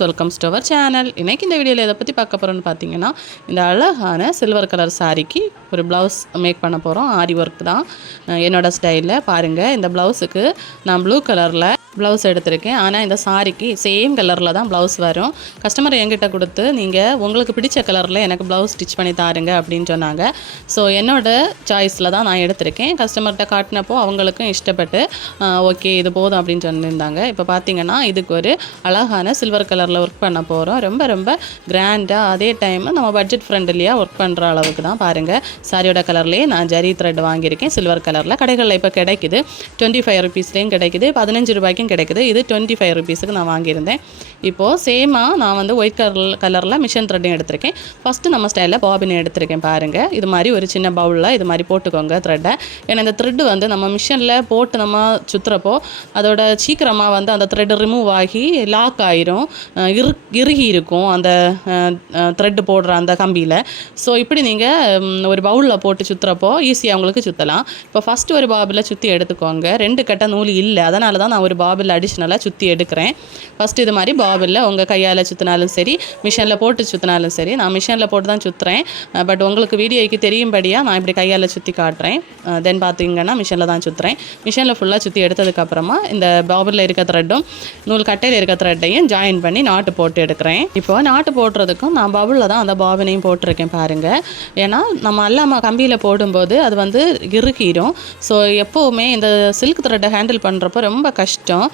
Friends welcome to our channel இன்றைக்கி இந்த வீடியோவில் எதை பற்றி பார்க்க போகிறோன்னு பார்த்தீங்கன்னா இந்த அழகான சில்வர் கலர் சாரிக்கு ஒரு ப்ளவுஸ் மேக் பண்ண போகிறோம் ஆரி ஒர்க் தான். என்னோடய ஸ்டைலில் பாருங்கள் இந்த ப்ளவுஸுக்கு நான் ப்ளூ கலரில் ப்ளவுஸ் எடுத்திருக்கேன். ஆனால் இந்த சாரிக்கு சேம் கலரில் தான் ப்ளவுஸ் வரும். கஸ்டமர் என்கிட்ட கொடுத்து நீங்கள் உங்களுக்கு பிடிச்ச கலரில் எனக்கு ப்ளவுஸ் ஸ்டிச் பண்ணி தாருங்க அப்படின்னு சொன்னாங்க. ஸோ என்னோட சாய்ஸில் தான் நான் எடுத்திருக்கேன். கஸ்டமர்கிட்ட காட்டினப்போ அவங்களுக்கும் இஷ்டப்பட்டு ஓகே இது போதும் அப்படின்னு சொல்லியிருந்தாங்க இப்போ பார்த்தீங்கன்னா இதுக்கு ஒரு அழகான சில்வர் கலரில் ஒர்க் பண்ண போகிறோம் ரொம்ப ரொம்ப கிராண்டாக அதே டைம் நம்ம பட்ஜெட் ஃப்ரெண்ட்லியாக ஒர்க் பண்ணுற அளவுக்கு தான் பாருங்கள் சாரியோட கலர்லேயே நான் ஜரி த்ரெட் வாங்கியிருக்கேன். சில்வர் கலரில் கடைகளில் இப்போ கிடைக்குது. டுவெண்ட்டி ஃபைவ் ருபீஸ்லேயும் கிடைக்குது. பதினஞ்சு ரூபாய்க்கு வரைக்கும் கிடைக்குது. இது டுவெண்ட்டி ஃபைவ் ருபீஸுக்கு நான் வாங்கியிருந்தேன். இப்போது சேமாக நான் வந்து ஒயிட் கலர் கலரில் மிஷின் த்ரெட்டையும் எடுத்திருக்கேன். ஃபஸ்ட்டு நம்ம ஸ்டைலில் பாபினை எடுத்திருக்கேன் பாருங்கள் இது மாதிரி ஒரு சின்ன பவுலில் இது மாதிரி போட்டுக்கோங்க த்ரெட்டை ஏன்னா இந்த த்ரெட்டு வந்து நம்ம மிஷினில் போட்டு நம்ம சுற்றுறப்போ அதோட சீக்கிரமாக வந்து அந்த த்ரெட் ரிமூவ் ஆகி லாக் ஆயிரும். இரு இறுகி இருக்கும் அந்த த்ரெட்டு போடுற அந்த கம்பியில். ஸோ இப்படி நீங்கள் ஒரு பவுலில் போட்டு சுற்றுறப்போ ஈஸியாக உங்களுக்கு சுற்றலாம் இப்போ ஃபஸ்ட்டு ஒரு பாபில் சுற்றி எடுத்துக்கோங்க. ரெண்டு கட்ட நூல் இல்லை. அதனால தான் நான் ஒரு பாபில் அடிஷ்னலாக சுற்றி எடுக்கிறேன். ஃபஸ்ட்டு இது மாதிரி பாபில் உங்கள் கையால் சுற்றினாலும் சரி மிஷினில் போட்டு சுற்றினாலும் சரி நான் மிஷினில் போட்டு தான் சுற்றுறேன் பட் உங்களுக்கு வீடியோக்கு தெரியும்படியாக நான் இப்படி கையால் சுற்றி காட்டுறேன். தென் பார்த்தீங்கன்னா மிஷினில் தான் சுற்றுறேன் மிஷினில் ஃபுல்லாக சுற்றி எடுத்ததுக்கப்புறமா இந்த பாபிளில் இருக்க த்ரெட்டும் நூல் கட்டையில் இருக்க த்ரெட்டையும் ஜாயின் பண்ணி நாட்டு போட்டு எடுக்கிறேன். இப்போ நாட்டு போடுறதுக்கும் நான் பவுலில் தான் அந்த பாபினையும் போட்டிருக்கேன் பாருங்கள் ஏன்னா நம்ம அல்லாமல் கம்பியில் போடும்போது அது வந்து இறுக்கிடும் ஸோ எப்போவுமே இந்த சில்க் த்ரெட்டை ஹேண்டில் பண்ணுறப்போ ரொம்ப கஷ்டம்.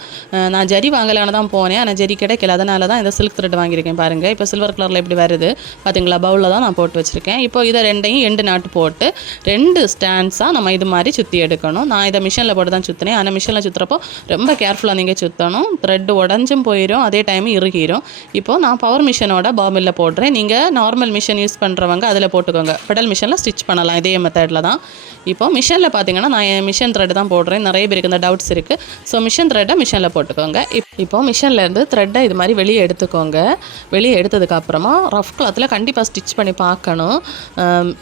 நான் ஜரி வாங்கலான்னு தான் போனேன். ஆனால் ஜரி கிடைக்கல. அதனால தான் இந்த சில்க் த்ரெட் வாங்கியிருக்கேன் பாருங்கள் இப்போ சில்வர் கலரில் இப்படி வருது. பார்த்தீங்களா பவுலில் தான் நான் போட்டு வச்சுருக்கேன். இப்போ இதை ரெண்டையும் எண்டு நாட்டு போட்டு ரெண்டு ஸ்டாண்ட்ஸாக நம்ம இது மாதிரி சுற்றி எடுக்கணும். நான் இதை மிஷினில் போட்டு தான் சுற்றினேன் ஆனால் மிஷினில் சுற்றுறப்போ ரொம்ப கேர்ஃபுல்லாக நீங்கள் சுற்றணும் த்ரெட் உடஞ்சும் போயிடும் அதே டைம் இறுகிரும். இப்போது நான் பவர் மிஷினோட பாபிளில் போடுறேன். நீங்கள் நார்மல் மிஷின் யூஸ் பண்ணுறவங்க அதில் போட்டுக்கோங்க. பெடல் மிஷினில் ஸ்டிச் பண்ணலாம். இதே மெத்தடில் தான். இப்போ மிஷினில் பார்த்தீங்கன்னா நான் என் மிஷின் த்ரெட் தான் போடுறேன். நிறைய பேருக்கு இந்த டவுட்ஸ் இருக்குது ஸோ மிஷின் த்ரெட்டை மிஷினில் போட்டுக்கோங்க. இப் இப்போ மிஷின்லேருந்து த்ரெட்டை இது மாதிரி வெளியே எடுத்துக்கோங்க. வெளியே எடுத்ததுக்கப்புறமா ரஃப் கிளாத்தில் கண்டிப்பாக ஸ்டிச் பண்ணி பார்க்கணும்.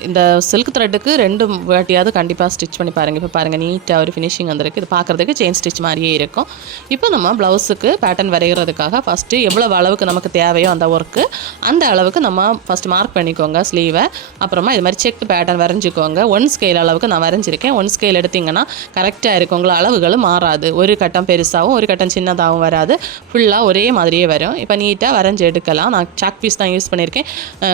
இந்த சில்க் த்ரெட்டுக்கு ரெண்டு வாட்டியாவது கண்டிப்பாக ஸ்டிச் பண்ணி பாருங்கள் இப்போ பாருங்கள் நீட்டாக ஒரு ஃபினிஷிங் வந்திருக்கு. இது பார்க்குறதுக்கு செயின் ஸ்டிச் மாதிரியே இருக்கும். இப்போ நம்ம ப்ளவுஸுக்கு பேட்டர்ன் வரைகிறதுக்காக ஃபஸ்ட்டு எவ்வளவு அளவுக்கு நமக்கு தேவையோ அந்த ஒர்க்கு அந்த அளவுக்கு நம்ம ஃபஸ்ட் மார்க் பண்ணிக்கோங்க ஸ்லீவை அப்புறமா இது மாதிரி செக் பேட்டர்ன் வரைஞ்சிக்கோங்க. ஒன் ஸ்கேல் அளவுக்கு நான் வரைஞ்சிருக்கேன். ஒன் ஸ்கேல் எடுத்திங்கன்னா கரெக்டாக இருக்கும். உங்களை அளவுகளும் மாறாது. ஒரு கட்டம் பெருசாகவும் ஒரு கட்டம் சின்னதாகவும் வராது. ஃபுல்லாக ஒரே மாதிரியே வரும். இப்போ நீட்டாக வரைஞ்சி எடுக்கலாம். நான் சாக் பீஸ் தான் யூஸ் பண்ணியிருக்கேன்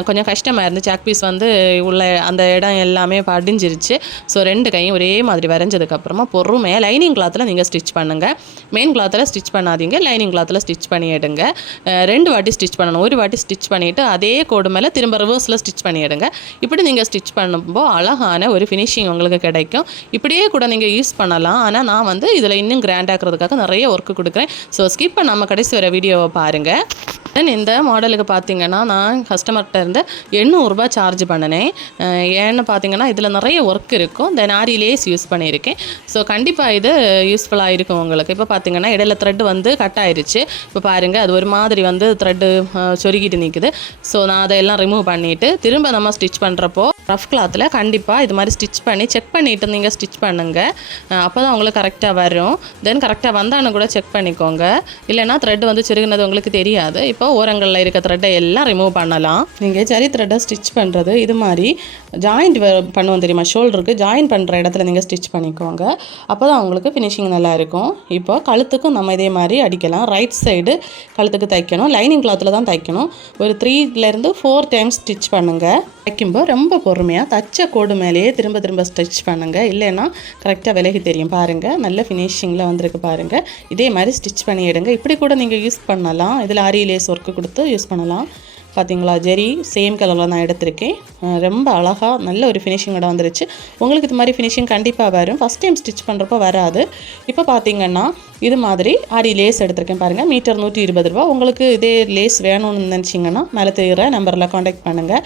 கொஞ்சம் கஷ்டமாக இருந்து சாக் பீஸ் வந்து உள்ள அந்த இடம் எல்லாமே படிஞ்சிருச்சு. ஸோ ரெண்டு கையும் ஒரே மாதிரி வரைஞ்சதுக்கப்புறமா பொறுமையாக லைனிங் கிளாத்தில் நீங்கள் ஸ்டிச் பண்ணுங்கள் மெயின் கிளாத்தில் ஸ்டிச் பண்ணாதீங்க. லைனிங் கிளாத்தில் ஸ்டிச் பண்ணி எடுங்க. ரெண்டு வாட்டி ஸ்டிச் பண்ணணும். ஒரு வாட்டி ஸ்டிச் பண்ணிவிட்டு அதே கோடு மேலே திரும்ப ரிவர்ஸில் ஸ்டிச் பண்ணி எடுங்க. இப்படி நீங்கள் ஸ்டிச் பண்ணும்போது அழகான ஒரு ஃபினிஷிங் உங்களுக்கு கிடைக்கும். இப்படியே கூட நீங்கள் யூஸ் பண்ணலாம். ஆனால் நான் வந்து இதில் இன்னும் கிராண்ட் ஆக்கிறதுக்காக நிறைய ஒர்க்கு கொடுக்குறேன். ஸோ ஸ்கிப் பண்ணாமல் கடைசி வர வீடியோவை பாருங்கள் தென் இந்த மாடலுக்கு பார்த்தீங்கன்னா நான் கஸ்டமர்கிட்ட இருந்து எண்ணூறுரூபா சார்ஜ் பண்ணினேன். ஏன்னு பார்த்தீங்கன்னா இதில் நிறைய ஒர்க் இருக்கும். தென் ஆரி லேஸ் யூஸ் பண்ணியிருக்கேன். ஸோ கண்டிப்பாக இது யூஸ்ஃபுல்லாக இருக்கும் உங்களுக்கு. இப்போ பார்த்தீங்கன்னா இடையில த்ரெட் வந்து கட் ஆயிருச்சு. இப்போ பாருங்கள் அது ஒரு மாதிரி வந்து த்ரெட்டு சொருகிட்டு நிற்குது ஸோ நான் அதையெல்லாம் ரிமூவ் பண்ணிவிட்டு திரும்ப நம்ம ஸ்டிச் பண்ணுறப்போ ரஃப் கிளாத்தில் கண்டிப்பாக இது மாதிரி ஸ்டிச் பண்ணி செக் பண்ணிவிட்டு நீங்கள் ஸ்டிச் பண்ணுங்கள் அப்போ தான் உங்களுக்கு கரெக்டாக வரும். தென் கரெக்டாக வந்தான்னு கூட செக் பண்ணிக்கோங்க. இல்லைன்னா த்ரெட் வந்து சிறுகினது உங்களுக்கு தெரியாது. இப்போ ஓரங்களில் இருக்க த்ரெட்டை எல்லாம் ரிமூவ் பண்ணலாம். நீங்கள் சரி த்ரெட்டை ஸ்டிச் பண்ணுறது இது மாதிரி ஜாயிண்ட் பண்ணுவோம் தெரியுமா? ஷோல்டருக்கு ஜாயின் பண்ணுற இடத்துல நீங்கள் ஸ்டிச் பண்ணிக்கோங்க. அப்போ தான் உங்களுக்கு ஃபினிஷிங் நல்லா இருக்கும். இப்போ கழுத்துக்கும் நம்ம இதே மாதிரி அடிக்கலாம். ரைட் சைடு கழுத்துக்கு தைக்கணும். லைனிங் கிளாத்தில் தான் தைக்கணும். ஒரு த்ரீலேருந்து ஃபோர் டைம்ஸ் ஸ்டிச் பண்ணுங்கள் தைக்கும்போது ரொம்ப பொறுமையாக தச்ச கோடு மேலேயே திரும்ப திரும்ப ஸ்டிச் பண்ணுங்கள் இல்லைன்னா கரெக்டாக விலகி தெரியும். பாருங்கள் நல்ல ஃபினிஷிங்கில் வந்திருக்கு பாருங்கள் இதே மாதிரி ஸ்டிச் பண்ணி எடுங்க. இப்படி கூட நீங்கள் யூஸ் பண்ணலாம். இதில் ஆரி லேஸ் ஒர்க்கு கொடுத்து யூஸ் பண்ணலாம். பார்த்தீங்களா ஜெரி? சேம் கலரில் நான் எடுத்திருக்கேன். ரொம்ப அழகாக நல்ல ஒரு ஃபினிஷிங்கோட வந்துருச்சு. உங்களுக்கு இது மாதிரி ஃபினிஷிங் கண்டிப்பாக வரும். ஃபஸ்ட் டைம் ஸ்டிச் பண்ணுறப்போ வராது. இப்போ பார்த்தீங்கன்னா இது மாதிரி ஆரி லேஸ் எடுத்திருக்கேன் பாருங்கள் மீட்டர் நூற்றி இருபது ரூபா. உங்களுக்கு இதே லேஸ் வேணும்னு நினச்சிங்கன்னா மேலே தெரிகிற நம்பரில் காண்டாக்ட் பண்ணுங்கள்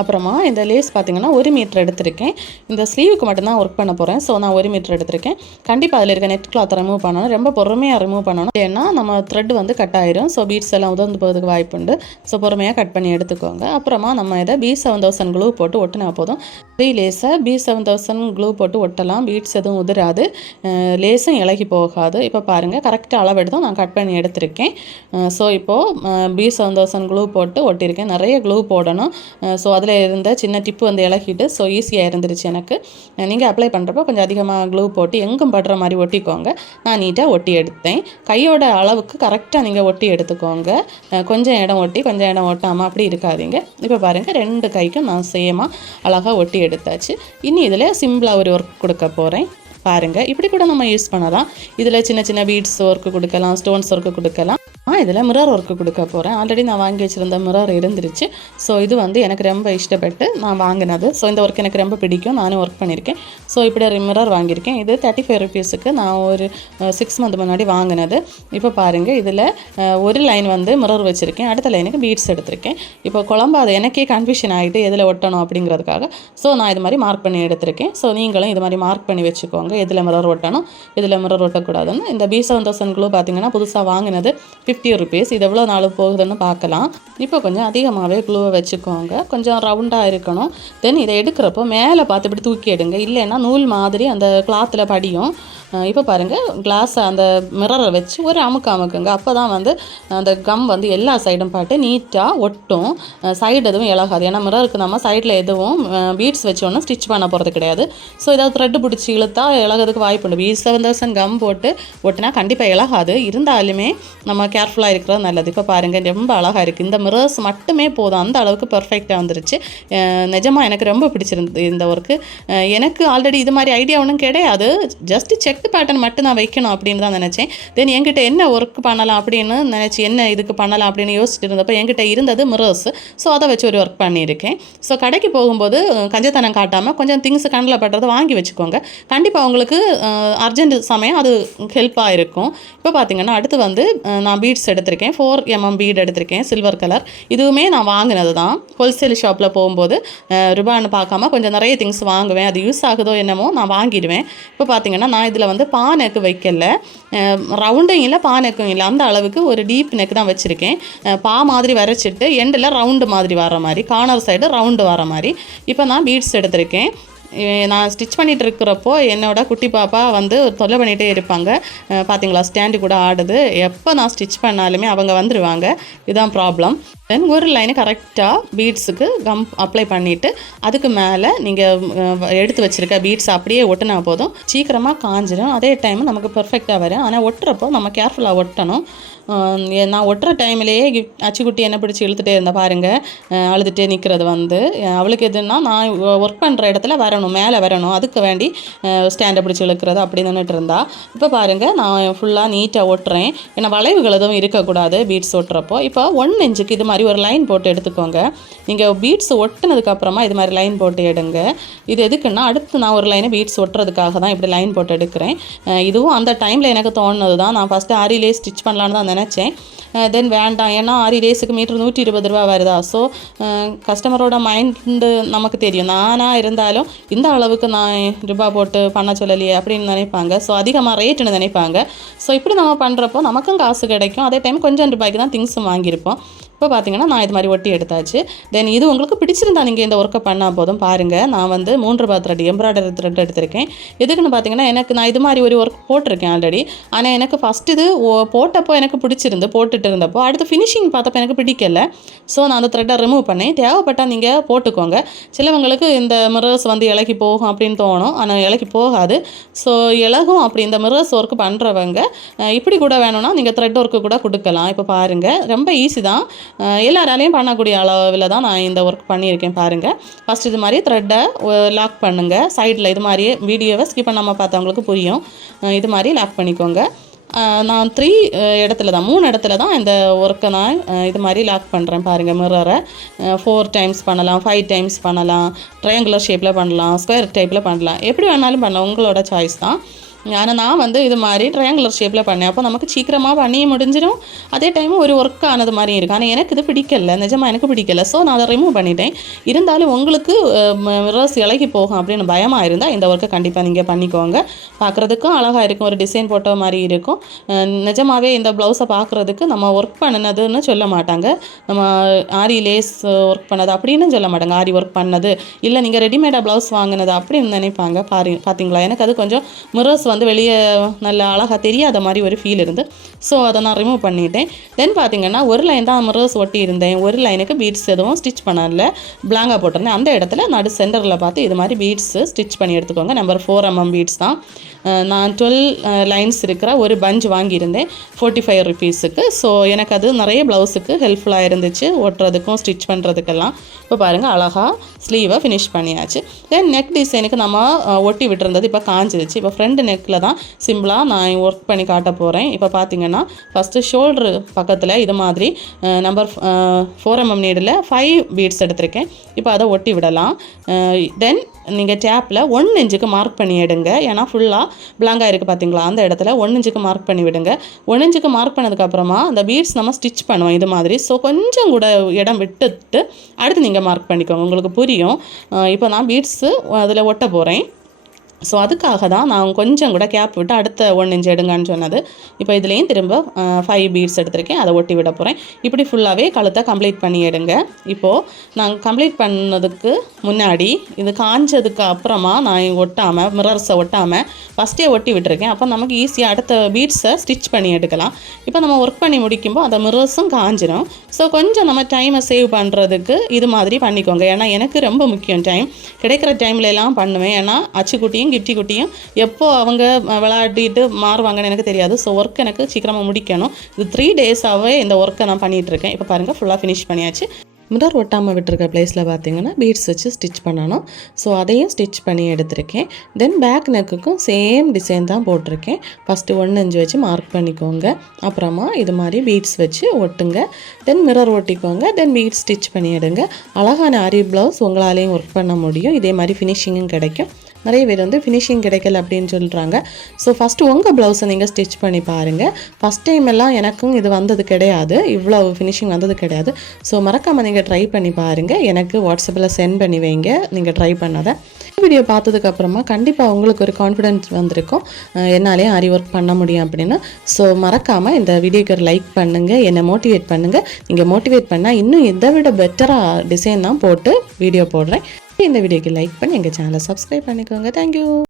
அப்புறமா இந்த லேஸ் பார்த்திங்கன்னா ஒரு மீட்டர் எடுத்திருக்கேன். இந்த ஸ்லீவுக்கு மட்டும்தான் ஒர்க் பண்ண போகிறேன் ஸோ நான் ஒரு மீட்டர் எடுத்திருக்கேன். கண்டிப்பாக அதில் இருக்க நெட் கிளாத்தை ரிமூவ் பண்ணணும். ரொம்ப பொறுமையாக ரிமூவ் பண்ணணும். ஏன்னா நம்ம த்ரெட் வந்து கட் ஆயிரும். ஸோ பீட்ஸ் எல்லாம் உதர்ந்து போகிறதுக்கு வாய்ப்பு உண்டு. ஸோ பொறுமையாக கட் பண்ணி எடுத்துக்கோங்க. அப்புறமா நம்ம இதை பி செவன் தௌசண்ட் க்ளூ போட்டு ஒட்டினா போதும். த்ரீ லேஸை பி செவன் தௌசண்ட் க்ளூ போட்டு ஒட்டலாம். பீட்ஸ் எதுவும் உதிராது. லேஸும் இலகி போகாது. இப்போ பாருங்கள் கரெக்டாக அளவெடுத்து நான் கட் பண்ணி எடுத்திருக்கேன். ஸோ இப்போது பி செவன் தௌசண்ட் க்ளூ போட்டு ஒட்டியிருக்கேன். நிறைய க்ளூ போடணும். ஸோ அதில் இருந்த சின்ன டிப்பு வந்து இலகிட்டு ஸோ ஈஸியாக இருந்துருச்சு எனக்கு. நீங்கள் அப்ளை பண்ணுறப்போ கொஞ்சம் அதிகமாக க்ளூ போட்டு எங்கும் படுற மாதிரி ஒட்டிக்கோங்க. நான் நீட்டாக ஒட்டி எடுத்தேன். கையோட அளவுக்கு கரெக்டாக நீங்கள் ஒட்டி எடுத்துக்கோங்க. கொஞ்சம் இடம் ஒட்டி கொஞ்சம் இடம் ஒட்டாமல் அப்படி இருக்காதீங்க. இப்போ பாருங்கள் ரெண்டு கைக்கும் நான் சேமாக அழகாக ஒட்டி எடுத்தாச்சு. இனி இதில் சிம்பிளாக ஒரு ஒர்க் கொடுக்க போகிறேன் பாருங்கள் இப்படி கூட நம்ம யூஸ் பண்ணலாம். இதில் சின்ன சின்ன பீட்ஸ் ஒர்க்கு கொடுக்கலாம் ஸ்டோன்ஸ் ஒர்க்கு கொடுக்கலாம். இதில் மிரர் ஒர்க்கு கொடுக்க போகிறேன் ஆல்ரெடி நான் வாங்கி வச்சுருந்த மிரர் இருந்துருச்சு. ஸோ இது வந்து எனக்கு ரொம்ப இஷ்டப்பட்டு நான் வாங்கினது. ஸோ இந்த ஒர்க் எனக்கு ரொம்ப பிடிக்கும். நானும் ஒர்க் பண்ணியிருக்கேன் ஸோ இப்படி ஒரு மிரர் வாங்கியிருக்கேன். இது தேர்ட்டி ஃபைவ் ருபீஸுக்கு நான் ஒரு சிக்ஸ் மந்த் முன்னாடி வாங்கினது. இப்போ பாருங்கள் இதில் ஒரு லைன் வந்து மிரர் வச்சுருக்கேன். அடுத்த லைனுக்கு பீட்ஸ் எடுத்திருக்கேன். இப்போ குழம்பு அது எனக்கே கன்ஃபியூஷன் ஆகிட்டு எதில் ஒட்டணும் அப்படிங்கிறதுக்காக. ஸோ நான் இது மாதிரி மார்க் பண்ணி எடுத்திருக்கேன். ஸோ நீங்களும் இது மாதிரி மார்க் பண்ணி வச்சுக்கோங்க. எதில் மிரர் ஒட்டணும் இதில் மிரர் ஒட்டக்கூடாதுன்னு. இந்த பி செவன் தௌசண்ட் குழு பார்த்தீங்கன்னா புதுசாக வாங்கினது ஃபிஃப்டி ருபீஸ் இது எவ்வளோ நாள் போகுதுன்னு பார்க்கலாம். இப்போ கொஞ்சம் அதிகமாகவே க்ளூவை வச்சுக்கோங்க. கொஞ்சம் ரவுண்டாக இருக்கணும். தென் இதை எடுக்கிறப்போ மேலே பார்த்து இப்படி தூக்கி எடுங்க. இல்லைன்னா நூல் மாதிரி அந்த கிளாத்தில் படியும். இப்போ பாருங்கள் கிளாஸை அந்த மிரரை வச்சு ஒரு அமுக்கு அமுக்குங்க. அப்போ தான் வந்து அந்த கம் வந்து எல்லா சைடும் பாட்டு நீட்டாக ஒட்டும். சைடு எதுவும் இழகாது. ஏன்னா மிரருக்கு நம்ம சைடில் எதுவும் பீட்ஸ் வச்சு ஒன்றும் ஸ்டிச் பண்ண போகிறது கிடையாது. ஸோ ஏதாவது த்ரெட்டு பிடிச்சி இழுத்தா இழகிறதுக்கு வாய்ப்பு உண்டு. பீட்ஸ் செவன் தௌசண்ட் கம் போட்டு ஒட்டினா கண்டிப்பாக இழகாது. இருந்தாலுமே நம்ம கேர்ஃபுல்லாக இருக்கிறது நல்லது. இப்போ பாருங்கள் ரொம்ப அழகாக இருக்குது இந்த மிரர்ஸ் மட்டுமே போதும். அந்த அளவுக்கு பர்ஃபெக்டாக வந்துருச்சு. நிஜமாக எனக்கு ரொம்ப பிடிச்சிருந்தது இந்த ஒர்க்கு எனக்கு ஆல்ரெடி இது மாதிரி ஐடியா ஒன்றும் கிடையாது. ஜஸ்ட் செக் பேட்டர்ன் மட்டும் நான் வைக்கணும் அப்படின்னு தான் நினச்சேன். தென் என்கிட்ட என்ன ஒர்க் பண்ணலாம் அப்படின்னு நினச்சி என்ன இதுக்கு பண்ணலாம் அப்படின்னு யோசிச்சுட்டு இருந்தப்போ என்கிட்ட இருந்தது மிரர்ஸ் ஸோ அதை வச்சு ஒரு ஒர்க் பண்ணியிருக்கேன். ஸோ கடைக்கு போகும்போது கஞ்சத்தனம் காட்டாமல் கொஞ்சம் திங்ஸ் கண்ணில் படுறதை வாங்கி வச்சுக்கோங்க. கண்டிப்பாக உங்களுக்கு அர்ஜென்ட் சமயம் அது ஹெல்ப்பாக இருக்கும். இப்போ பார்த்தீங்கன்னா அடுத்து வந்து நான் பீட்ஸ் எடுத்திருக்கேன். ஃபோர் எம்எம் பீட் எடுத்திருக்கேன் சில்வர் கலர் இதுவுமே நான் வாங்கினது தான். ஹோல்சேல் ஷாப்பில் போகும்போது ரூபான்னு பார்க்காம கொஞ்சம் நிறைய திங்ஸ் வாங்குவேன். அது யூஸ் ஆகுதோ என்னமோ நான் வாங்கிடுவேன். இப்போ பார்த்தீங்கன்னா நான் இதில் வந்து பா நெக்கு வைக்கல. ரவுண்டும் இல்லை பானைக்கும் இல்லை. அந்த அளவுக்கு ஒரு டீப் நெக் தான் வச்சுருக்கேன். பா மாதிரி வரைச்சிட்டு எண்டில் ரவுண்டு மாதிரி வர மாதிரி கார்னர் சைடு ரவுண்டு வர மாதிரி. இப்போ நான் பீட்ஸ் எடுத்திருக்கேன். நான் ஸ்டிச் பண்ணிகிட்டு இருக்கிறப்போ என்னோடய குட்டி பாப்பா வந்து தொல்லை பண்ணிகிட்டே இருப்பாங்க. பார்த்தீங்களா ஸ்டாண்டு கூட ஆடுது. எப்போ நான் ஸ்டிச் பண்ணாலுமே அவங்க வந்துடுவாங்க இதுதான் ப்ராப்ளம் தென் ஒரு லைனை கரெக்டாக பீட்ஸுக்கு கம் அப்ளை பண்ணிவிட்டு அதுக்கு மேலே நீங்கள் எடுத்து வச்சுருக்க பீட்ஸ் அப்படியே ஒட்டினா போதும். சீக்கிரமாக காஞ்சிடும் அதே டைம் நமக்கு பர்ஃபெக்டாக வரும். ஆனால் ஒட்டுறப்போ நம்ம கேர்ஃபுல்லாக ஒட்டணும். நான் ஒட்டுற டைம்லேயே அச்சுக்குட்டி என்ன பிடிச்சி இழுத்துட்டே இருந்தேன் பாருங்கள் அழுதுகிட்டே நிற்கிறது வந்து அவளுக்கு எதுன்னா நான் ஒர்க் பண்ணுற இடத்துல வரணும் மேலே வரணும். அதுக்கு வேண்டி ஸ்டாண்டை பிடிச்சி இழுக்கிறது அப்படி நின்றுட்டு இருந்தா. இப்போ பாருங்கள் நான் ஃபுல்லாக நீட்டாக ஒட்டுறேன். ஏன்னா வளைவுகள் எதுவும் இருக்கக்கூடாது பீட்ஸ் ஒட்டுறப்போ. இப்போ ஒன் இன்ச்சுக்கு இது மாதிரி ஒரு லைன் போட்டு எடுத்துக்கோங்க. நீங்கள் பீட்ஸ் ஒட்டினதுக்கப்புறமா இது மாதிரி லைன் போட்டு எடுங்க. இது எதுக்குன்னா அடுத்து நான் ஒரு லைனை பீட்ஸ் ஒட்டுறதுக்காக தான் இப்படி லைன் போட்டு எடுக்கிறேன். இதுவும் அந்த டைமில் எனக்கு தோணுனது தான். நான் ஃபஸ்ட்டு ஆரிலே ஸ்டிச் பண்ணலான்னு தான் நினச்சேன். தென் வேண்டாம். ஏன்னா ஆரி லேஸுக்கு மீட்ரு நூற்றி இருபது ரூபா வருதா? ஸோ கஸ்டமரோட மைண்டு நமக்கு தெரியும். நானாக இருந்தாலும் இந்த அளவுக்கு நான் ரூபா போட்டு பண்ண சொல்லலையே அப்படின்னு நினைப்பாங்க. ஸோ அதிகமாக ரேட்டுன்னு நினைப்பாங்க. ஸோ இப்படி நம்ம பண்ணுறப்போ நமக்கும் காசு கிடைக்கும். அதே டைம் கொஞ்சம் ரூபாய்க்கு தான் திங்ஸும் வாங்கியிருப்போம். இப்போ பார்த்தீங்கன்னா நான் இது மாதிரி ஒட்டி எடுத்தாச்சு. தென் இது உங்களுக்கு பிடிச்சிருந்தா நீங்கள் இந்த ஒர்க்கை பண்ணால் போதும். பாருங்கள் நான் வந்து மூன்று பாத் த்ரெட் எம்ப்ராய்டரி த்ரெட் எடுத்திருக்கேன். எதுக்குன்னு பார்த்தீங்கன்னா எனக்கு நான் இது மாதிரி ஒரு ஒர்க் போட்டிருக்கேன் ஆல்ரெடி ஆனால் எனக்கு ஃபஸ்ட் இது ஓ- போட்டப்போ எனக்கு பிடிச்சிருந்து போட்டுட்டு இருந்தப்போ அடுத்து ஃபினிஷிங் பார்த்தப்போ எனக்கு பிடிக்கல. ஸோ நான் அந்த த்ரெட்டை ரிமூவ் பண்ணேன். தேவைப்பட்டால் நீங்கள் போட்டுக்கோங்க. சிலவங்களுக்கு இந்த மிரர்ஸ் வந்து இலக்கி போகும் அப்படின்னு தோணும். ஆனால் இலக்கி போகாது. ஸோ இலகும் அப்படி இந்த மிரர்ஸ் ஒர்க் பண்ணுறவங்க இப்படி கூட வேணும்னா நீங்கள் த்ரெட் ஒர்க்கு கூட கொடுக்கலாம். இப்போ பாருங்கள் ரொம்ப ஈஸி தான். எல்லாராலையும் பண்ணக்கூடிய அளவில் தான் நான் இந்த ஒர்க் பண்ணியிருக்கேன் பாருங்கள் ஃபஸ்ட் இது மாதிரி த்ரெட்டை லாக் பண்ணுங்கள் சைடில் இது மாதிரியே வீடியோவை ஸ்கிப் பண்ணாமல் பார்த்தவங்களுக்கு புரியும். இது மாதிரி லாக் பண்ணிக்கோங்க. நான் த்ரீ இடத்துல தான் மூணு இடத்துல தான் இந்த ஒர்க்கை நான் இது மாதிரி லாக் பண்ணுறேன் பாருங்கள் மிரரை ஃபோர் டைம்ஸ் பண்ணலாம் ஃபைவ் டைம்ஸ் பண்ணலாம் ட்ரையாங்குலர் ஷேப்பில் பண்ணலாம் ஸ்கொயர் டைப்பில் பண்ணலாம். எப்படி வேணாலும் பண்ணலாம் உங்களோட சாய்ஸ் தான். ஆனால் நான் வந்து இது மாதிரி ட்ரையாங்குலர் ஷேப்பில் பண்ணேன் அப்போ நமக்கு சீக்கிரமாக பண்ணி முடிஞ்சிடும் அதே டைம் ஒரு ஒர்க் ஆனது மாதிரி இருக்கும் ஆனால் எனக்கு இது பிடிக்கல நிஜமாக எனக்கு பிடிக்கல ஸோ நான் அதை ரிமூவ் பண்ணிட்டேன் இருந்தாலும் உங்களுக்கு மிரர்ஸ் இலகி போகும் அப்படின்னு பயமாக இருந்தால் இந்த ஒர்க்கை கண்டிப்பாக நீங்கள் பண்ணிக்கோங்க பார்க்குறதுக்கும் அழகாக இருக்கும் ஒரு டிசைன் போட்ட மாதிரி இருக்கும் நிஜமாகவே இந்த ப்ளவுஸை பார்க்குறதுக்கு நம்ம ஒர்க் பண்ணினதுன்னு சொல்ல மாட்டாங்க நம்ம ஆரி லேஸ் ஒர்க் பண்ணது அப்படின்னு சொல்ல மாட்டாங்க ஆரி ஒர்க் பண்ணது இல்லை நீங்கள் ரெடிமேடாக ப்ளவுஸ் வாங்கினது அப்படின்னு நினைப்பாங்க பாரு பார்த்தீங்களா எனக்கு அது கொஞ்சம் மிரர்ஸ் வந்து வெளியே நல்ல அழகாக தெரியாத மாதிரி ஒரு ஃபீல் இருந்து. ஸோ அதை நான் ரிமூவ் பண்ணிட்டேன். தென் பார்த்தீங்கன்னா ஒரு லைன் தான் மிரர்ஸ் ஒட்டி இருந்தேன். ஒரு லைனுக்கு பீட்ஸ் எதுவும் ஸ்டிச் பண்ணல. பிளாங்காக போட்டிருந்தேன். அந்த இடத்துல நடு சென்டரில் பார்த்து இது மாதிரி பீட்ஸு ஸ்டிச் பண்ணி எடுத்துக்கோங்க. நம்பர் ஃபோர் எம்எம் பீட்ஸ் தான். நான் டுவெல் லைன்ஸ் இருக்கிற ஒரு பஞ்ச் வாங்கியிருந்தேன். ஃபோர்ட்டி ஃபைவ் ருபீஸுக்கு ஸோ எனக்கு அது நிறைய ப்ளவுஸுக்கு ஹெல்ப்ஃபுல்லாக இருந்துச்சு. ஒட்டுறதுக்கும் ஸ்டிச் பண்ணுறதுக்கெல்லாம் இப்போ பாருங்கள் அழகாக ஸ்லீவை ஃபினிஷ் பண்ணியாச்சு. தென் நெக் டிசைனுக்கு நம்ம ஒட்டி விட்டுருந்தது இப்போ காஞ்சிருச்சு. இப்போ ஃப்ரண்ட் நெக்கில் தான் சிம்பிளாக நான் ஒர்க் பண்ணி காட்ட போகிறேன் இப்போ பார்த்தீங்கன்னா ஃபஸ்ட்டு ஷோல்ட்ரு பக்கத்தில் இது மாதிரி number four mm needle five beads எடுத்திருக்கேன். இப்போ அதை ஒட்டி விடலாம். தென் நீங்கள் டேப்பில் ஒன் இன்ச்சுக்கு மார்க் பண்ணி எடுங்க. ஏன்னா ஃபுல்லாக பிளாங்காக இருக்குது பார்த்தீங்களா அந்த இடத்துல ஒன் இன்ச்சுக்கு மார்க் பண்ணி விடுங்க. ஒன் இன்ச்சுக்கு மார்க் பண்ணதுக்கப்புறமா அந்த பீட்ஸ் நம்ம ஸ்டிச் பண்ணுவோம் இது மாதிரி. ஸோ கொஞ்சம் கூட இடம் விட்டுட்டு அடுத்து நீங்கள் மார்க் பண்ணிக்கோங்க. உங்களுக்கு புரியும். இப்போ நான் பீட்ஸு அதில் ஒட்ட போகிறேன் ஸோ அதுக்காக தான் நான் கொஞ்சம் கூட கேப் விட்டு அடுத்த ஒன் இன்ச் எடுங்கன்னு சொன்னது. இப்போ இதுலேயும் திரும்ப ஃபைவ் பீட்ஸ் எடுத்திருக்கேன். அதை ஒட்டி விட போகிறேன் இப்படி ஃபுல்லாகவே கழுத்தை கம்ப்ளீட் பண்ணி எடுங்க. இப்போது நான் கம்ப்ளீட் பண்ணதுக்கு முன்னாடி இது காஞ்சதுக்கு அப்புறமா நான் ஒட்டாமல் மிரர்ஸை ஒட்டாமல் ஃபஸ்ட்டே ஒட்டி விட்டுருக்கேன். அப்போ நமக்கு ஈஸியாக அடுத்த பீட்ஸை ஸ்டிச் பண்ணி எடுக்கலாம். இப்போ நம்ம ஒர்க் பண்ணி முடிக்கும்போது அந்த மிரர்ஸும் காஞ்சிடும் ஸோ கொஞ்சம் நம்ம டைமை சேவ் பண்ணுறதுக்கு இது மாதிரி பண்ணிக்கோங்க. ஏன்னா எனக்கு ரொம்ப முக்கியம் டைம் கிடைக்கிற டைம்ல எல்லாம் பண்ணுவேன். ஏன்னா அச்சுக்குட்டியும் கிட்டி குட்டியும் எப்போ அவங்க விளையாடிட்டு மாறுவாங்கன்னு எனக்கு தெரியாது. ஸோ ஒர்க் எனக்கு சீக்கிரமாக முடிக்கணும். இது த்ரீ டேஸாகவே இந்த ஒர்க்கை நான் பண்ணிகிட்டு இருக்கேன் இப்போ பாருங்கள் ஃபுல்லாக ஃபினிஷ் பண்ணியாச்சு. மிரர் ஒட்டாமல் விட்டுருக்க பிளேஸில் பார்த்தீங்கன்னா பீட்ஸ் வச்சு ஸ்டிச் பண்ணணும். ஸோ அதையும் ஸ்டிச் பண்ணி எடுத்திருக்கேன். தென் பேக் நெக்குக்கும் சேம் டிசைன் தான் போட்டிருக்கேன். ஃபஸ்ட்டு ஒன்று அஞ்சு வச்சு மார்க் பண்ணிக்கோங்க. அப்புறமா இது மாதிரி பீட்ஸ் வச்சு ஒட்டுங்க. தென் மிரர் ஒட்டிக்கோங்க. தென் பீட்ஸ் ஸ்டிச் பண்ணி எடுங்க. அழகான அரி ப்ளவுஸ் உங்களாலேயும் ஒர்க் பண்ண முடியும். இதே மாதிரி ஃபினிஷிங்கும் கிடைக்கும். நிறைய பேர் வந்து ஃபினிஷிங் கிடைக்கல அப்படின்னு சொல்கிறாங்க ஸோ ஃபஸ்ட்டு உங்கள் ப்ளவுஸை நீங்கள் ஸ்டிச் பண்ணி பாருங்கள் ஃபஸ்ட் டைம் எல்லாம் எனக்கும் இது வந்தது கிடையாது. இவ்வளோ ஃபினிஷிங் வந்தது கிடையாது. ஸோ மறக்காமல் நீங்கள் ட்ரை பண்ணி பாருங்கள் எனக்கு வாட்ஸ்அப்பில் சென்ட் பண்ணி வைங்க. நீங்கள் ட்ரை பண்ணதை. வீடியோ பார்த்ததுக்கப்புறமா கண்டிப்பாக உங்களுக்கு ஒரு கான்ஃபிடென்ஸ் வந்திருக்கும். அஹ் என்னாலே ஆரி ஒர்க் பண்ண முடியும் அப்படின்னு. ஸோ மறக்காமல் இந்த வீடியோக்கு ஒரு லைக் பண்ணுங்கள் என்னை மோட்டிவேட் பண்ணுங்கள் நீங்கள் மோட்டிவேட் பண்ணால் இன்னும் இதை விட பெட்டராக டிசைன் தான் போட்டு வீடியோ போடுறேன். இந்த வீடியோக்கு லைக் பண்ணி எங்கள் சேனலை சப்ஸ்கிரைப் பண்ணிக்கோங்க. தேங்க்யூ